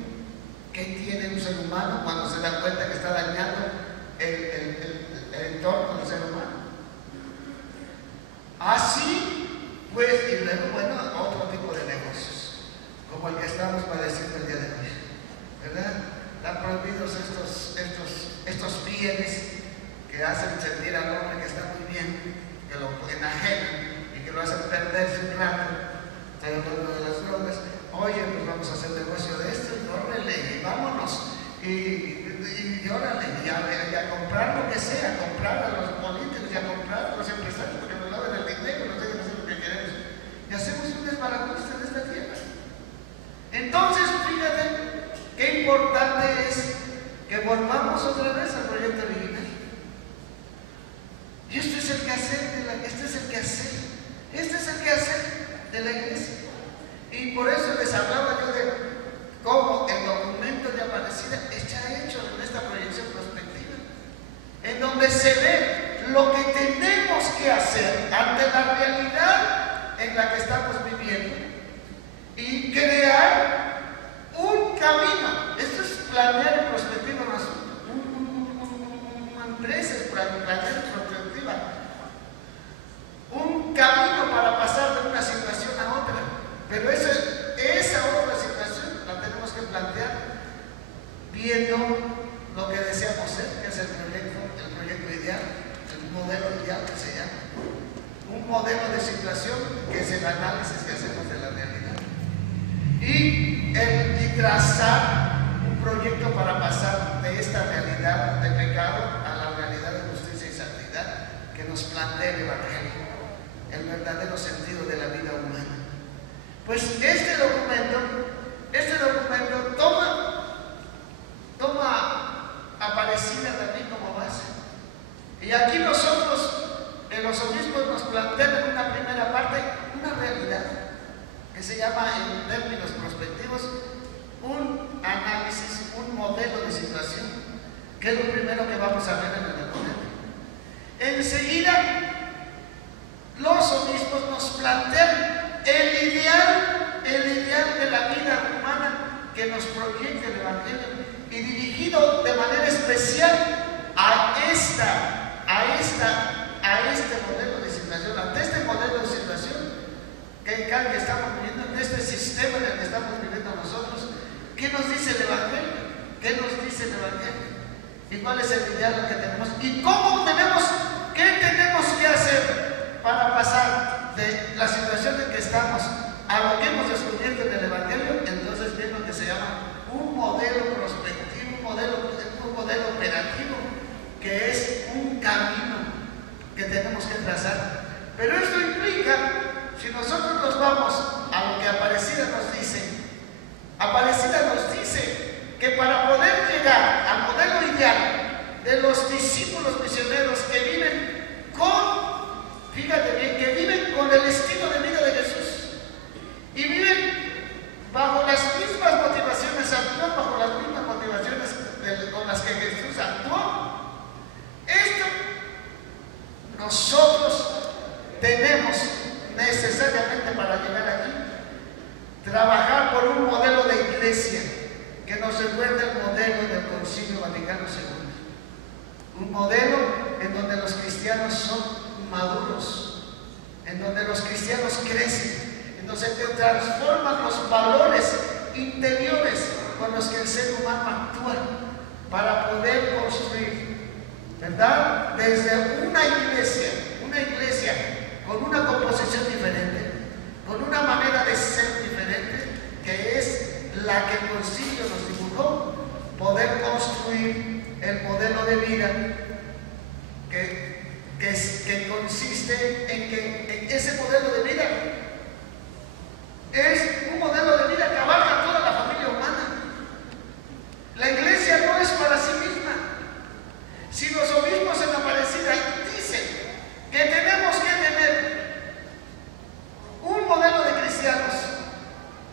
que tiene un ser humano cuando se da cuenta que está dañando el entorno del ser humano. Así pues, y luego, bueno, otro tipo de negocios, como el que estamos padeciendo el día de hoy, ¿verdad? Están prohibidos estos bienes que hacen sentir al hombre que está muy bien, que lo enajenan y que lo hacen perderse un rato. Estoy hablando de las drogas. Oye, pues vamos a hacer negocio de esto, órale, y vámonos, y órale, y a comprar lo que sea, a comprar a los políticos, y a comprar a los empresarios, porque nos lavan el dinero, nos dejan hacer lo que queremos, y hacemos un desbarajuste en esta tierra. Entonces, fíjate qué importante es que volvamos otra vez al proyecto original. Y esto es el quehacer de la iglesia. Y por eso les hablaba yo de cómo el documento de Aparecida está hecho en esta proyección prospectiva, en donde se ve lo que tenemos que hacer ante la realidad en la que estamos viviendo y crear un camino. Esto es planear en perspectiva, una empresa es planear en perspectiva, un camino para pasar de una situación a otra. Pero esa otra situación la tenemos que plantear viendo lo que deseamos ser, que es el proyecto apegado a la realidad de justicia y santidad que nos plantea el Evangelio, el verdadero sentido de la vida humana. Pues este documento toma Aparecida también como base. Y aquí nosotros, los obispos, nos plantean en una primera parte una realidad que se llama, en términos prospectivos, un análisis, un modelo de situación, que es lo primero que vamos a ver en el documento. Enseguida, los obispos nos plantean el ideal de la vida humana que nos proyecta el Evangelio, y dirigido de manera especial a este modelo de situación, ante este modelo de situación que estamos viviendo, en este sistema en el que estamos viviendo nosotros. ¿Qué nos dice el Evangelio? ¿Qué nos dice el Evangelio? ¿Y cuál es el ideal que tenemos? ¿Y qué tenemos que hacer para pasar de la situación en que estamos a lo que hemos descubierto en el Evangelio? Entonces viene lo que se llama un modelo prospectivo, un modelo operativo, que es un camino que tenemos que trazar. Pero esto implica, si nosotros nos vamos a lo que Aparecida nos dice que para poder llegar al modelo ideal de los discípulos misioneros que viven con el estilo de vida de Jesús y viven bajo las mismas motivaciones, actúan bajo las mismas motivaciones con las que Jesús actuó. Esto nosotros tenemos necesariamente, para llegar aquí, trabajar por un modelo de iglesia que nos recuerde el modelo del Concilio Vaticano II. Un modelo en donde los cristianos son maduros, en donde los cristianos crecen, en donde se transforman los valores interiores con los que el ser humano actúa para poder construir, ¿verdad?, desde una iglesia con una composición diferente, con una manera de ser diferente, que es la que el Concilio nos dibujó, poder construir el modelo de vida que consiste en que ese modelo de vida es un modelo de vida que abarca a toda la familia humana. La iglesia no es para sí misma. Si los obispos en Aparecida dicen que tenemos que tener un modelo de cristianos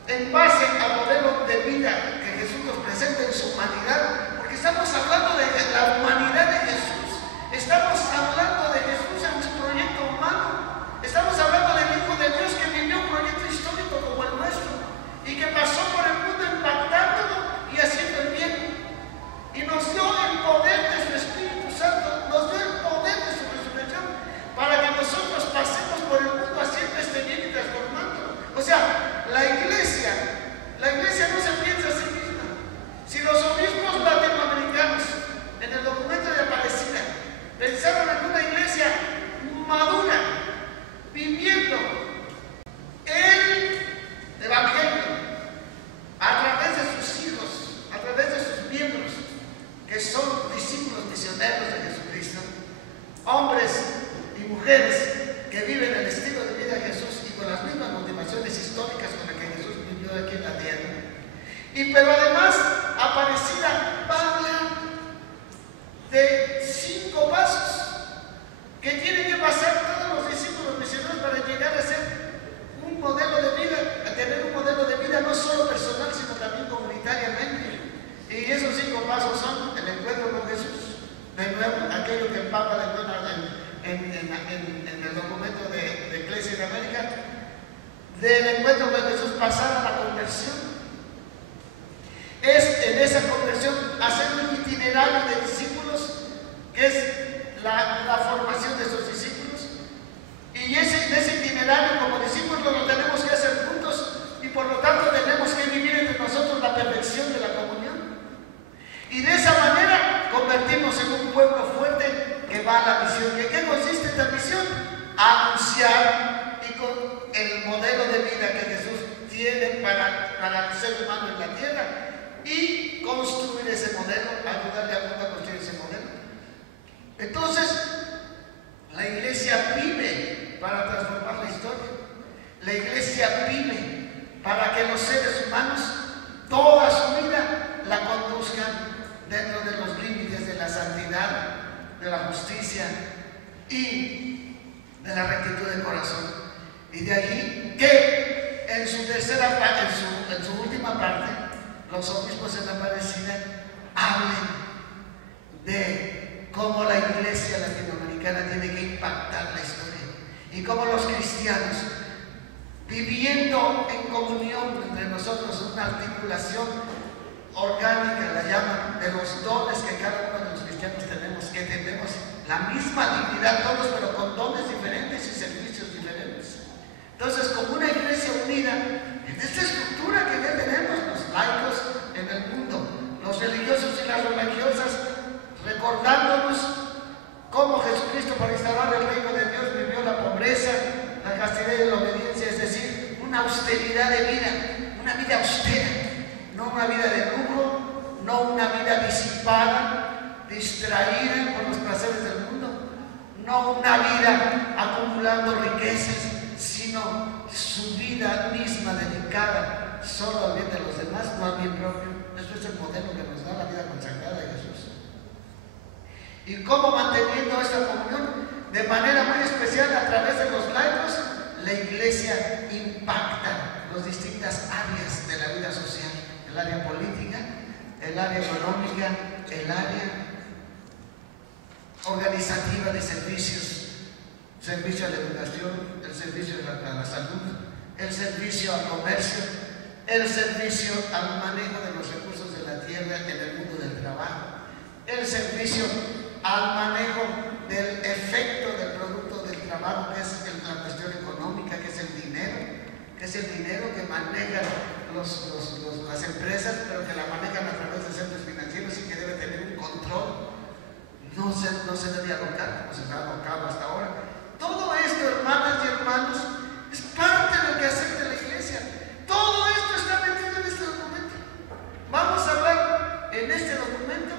en base al modelo de vida que Jesús nos presenta en su humanidad, porque estamos hablando de la humanidad de Jesús, estamos hablando de Jesús en su proyecto humano, estamos hablando del Hijo de Dios que vivió un proyecto histórico como el nuestro y que pasó por el mundo impactándolo y haciendo el bien, y nos dio el poder de su Espíritu Santo, nos dio el poder de su resurrección para que nosotros pasemos por el mundo haciendo este bien y transformándolo. O sea, la iglesia no se piensa a sí misma. Si los obispos latinoamericanos en el documento de Aparecida pensaron en una iglesia madura, viviendo el Evangelio a través de sus hijos, a través de sus miembros, que son discípulos misioneros de Jesucristo, hombres y mujeres que viven el estilo de vida de Jesús y con las mismas motivaciones históricas con las que Jesús vivió aquí en la tierra. Pero además, Aparecida habla de 5 pasos que tienen que pasar todos los discípulos misioneros para llegar a ser un modelo de vida, a tener un modelo de vida no solo personal, sino también comunitariamente. Y esos 5 pasos son el encuentro con Jesús, de nuevo, aquello que el Papa le dona en el documento de Iglesia en América, del encuentro con Jesús pasar a la conversión. Es en esa conversión hacer un itinerario de discípulos, que es la formación de esos discípulos, y ese itinerario como discípulos lo tenemos que hacer juntos, y por lo tanto tenemos que vivir entre nosotros la perfección de la comunión, y de esa manera convertirnos en un pueblo fuerte que va a la misión. ¿Y en qué consiste esta misión? Anunciar, y con el modelo de vida que Jesús tiene para el ser humano en la tierra, y construir ese modelo, ayudarle al mundo a construir ese modelo. de la justicia y de la rectitud del corazón. Y de allí que en su tercera parte, en su última parte, los obispos en la parecida hablen de cómo la iglesia latinoamericana tiene que impactar la historia y cómo los cristianos, viviendo en comunión entre nosotros, una articulación orgánica, la llaman, de los dones que cada uno de los cristianos tenemos, que tenemos la misma dignidad todos, pero con dones diferentes y servicios diferentes. Entonces, como una iglesia unida, en esta estructura que ya tenemos, los laicos en el mundo, los religiosos y las religiosas, recordándonos cómo Jesucristo, para instaurar el reino de Dios, vivió la pobreza, la castidad y la obediencia, es decir, una austeridad de vida, una vida austera, no una vida de lujo, no una vida disipada, distraída por los placeres del mundo, no una vida acumulando riquezas, sino su vida misma dedicada solo al bien de los demás, no al bien propio. Eso es el modelo que nos da la vida consagrada de Jesús. Y cómo, manteniendo esta comunión de manera muy especial a través de los laicos, la iglesia impacta las distintas áreas de la vida social: el área política, el área económica, el área organizativa de servicios, servicio a la educación, el servicio a la salud, el servicio al comercio, el servicio al manejo de los recursos de la tierra en el mundo del trabajo, el servicio al manejo del efecto del producto del trabajo, que es la cuestión económica, que es el dinero que manejan las empresas, pero que la manejan a través de centros financieros y que debe tener un control. No se debe alocar como se ha alocado hasta ahora. Todo esto, hermanas y hermanos, es parte del quehacer de la iglesia. Todo esto está metido en este documento. Vamos a hablar en este documento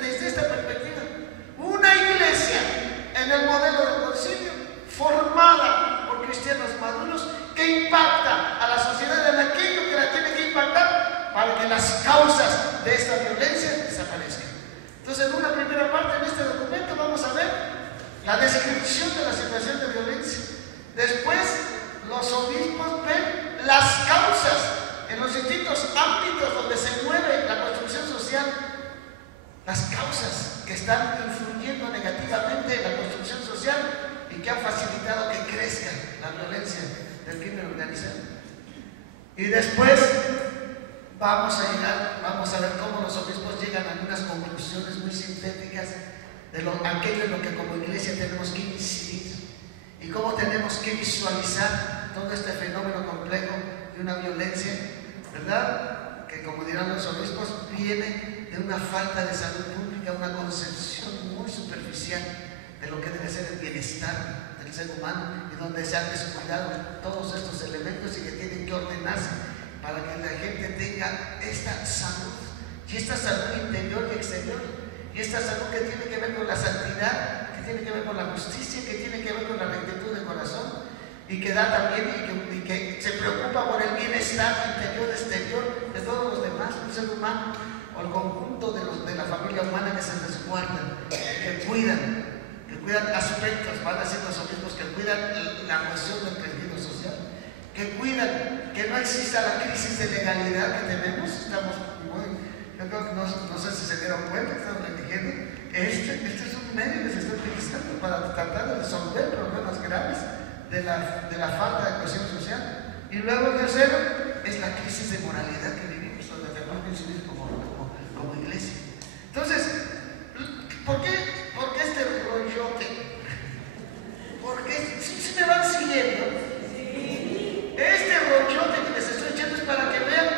desde esta perspectiva. Una iglesia en el modelo del concilio, formada por cristianos maduros, que impacta a la sociedad en aquello que la tiene que impactar para que las causas de esta violencia desaparezcan. Entonces, en una primera parte en este documento vamos a ver la descripción de la situación de violencia. Después, los obispos ven las causas en los distintos ámbitos donde se mueve la construcción social, las causas que están influyendo negativamente en la construcción social y que han facilitado que crezca la violencia del crimen organizado. Y después vamos a ver cómo los obispos llegan a algunas conclusiones muy sintéticas de aquello en lo que como iglesia tenemos que incidir y cómo tenemos que visualizar todo este fenómeno complejo de una violencia, ¿verdad? Que, como dirán los obispos, viene de una falta de salud pública, una concepción muy superficial de lo que debe ser el bienestar del ser humano, y donde se han descuidado todos estos elementos y que tienen que ordenarse para que la gente tenga esta salud, y esta salud interior y exterior, y esta salud que tiene que ver con la santidad, que tiene que ver con la justicia, que tiene que ver con la rectitud del corazón, y que da también y que se preocupa por el bienestar interior y exterior de todos los demás, un ser humano o el conjunto de la familia humana, que se resguardan, que cuidan aspectos, van a ser los obispos, que cuidan la cuestión del tejido social, que cuidan que no exista la crisis de legalidad que tenemos. Estamos yo creo que no sé si se dieron cuenta, estamos diciendo, este es un medio que se está utilizando para tratar de resolver problemas graves de la falta de cohesión social. Y luego el tercero es la crisis de moralidad que vivimos, donde tenemos que incidir como iglesia. Entonces, ¿por qué este rollote? Porque si me van siguiendo, este rollote que les estoy echando es para que vean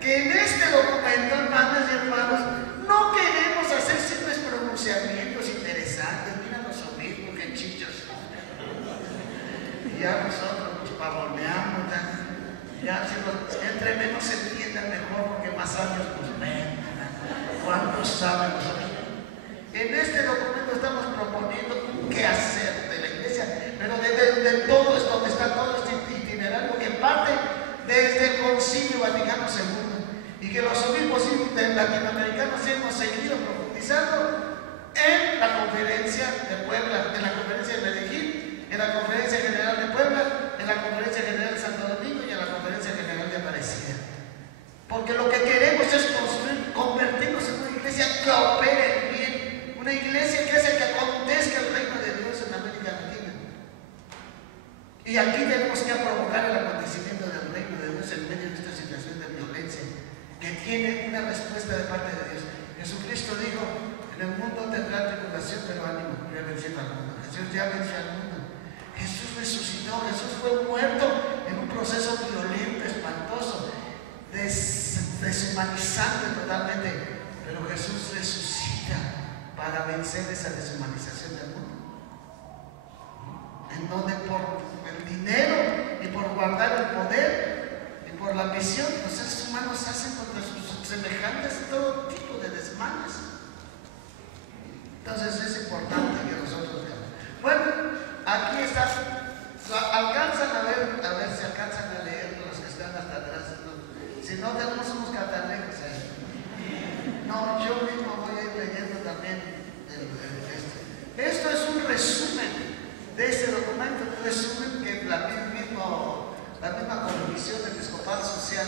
que en este documento, hermanas y hermanos, no queremos hacer simples pronunciamientos interesantes. Mira los obispos, que chichos. Y ya nosotros nos pavoneamos, ya entre menos se entiendan mejor, porque más años nos ven. ¿Cuántos saben nosotros? En este documento estamos proponiendo un quehacer de la iglesia, pero de todo esto, donde está todo este itinerario que parte desde el Concilio Vaticano II, y que los obispos latinoamericanos hemos seguido conferencia de Puebla, en la conferencia de Medellín, en la conferencia general de Puebla, en la conferencia general de Santo Domingo y en la conferencia general de Aparecida. Porque lo que queremos es construir, convertirnos en una iglesia que opere bien, una iglesia que hace que acontezca el reino de Dios en América Latina. Y aquí tenemos que provocar el acontecimiento del reino de Dios en medio de esta situación de violencia, que tiene una respuesta de parte de Dios. Jesucristo dijo: en el mundo tendrá tribulación, pero ánimo, yo he vencido al mundo. Jesús ya venció al mundo. Jesús resucitó, Jesús fue muerto en un proceso violento, espantoso, deshumanizante totalmente, pero Jesús resucita para vencer esa deshumanización del mundo, en donde por el dinero y por guardar el poder y por la ambición, los seres humanos hacen contra sus semejantes todo tipo de desmanes. Entonces es importante que nosotros veamos. Bueno, aquí está. Alcanzan a ver si alcanzan a leer los que están hasta atrás. Si no, tenemos unos catalejos ahí. No, yo mismo voy a ir leyendo también esto es un resumen de este documento, un resumen que la misma Comisión Episcopal Social